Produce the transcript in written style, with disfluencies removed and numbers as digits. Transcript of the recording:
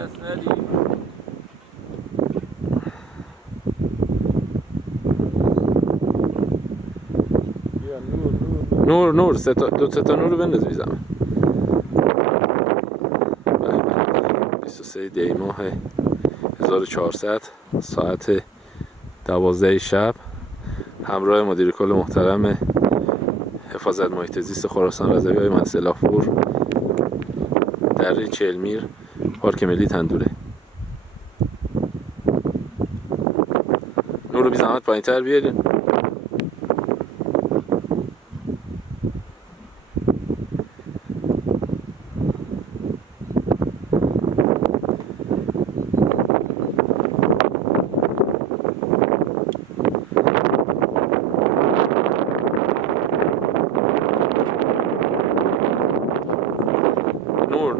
دست ندیم. نور دو تا نور رو بنداز بیزم. 23 دی ماه 1400 ساعت 12 شب همراه مدیر کل محترم حفاظت محیط زیست خراسان رضوی های من سلاح‌پور دره چلمیر پارک ملی تندوره. نور رو بی زحمت پایین تر بیارین. نور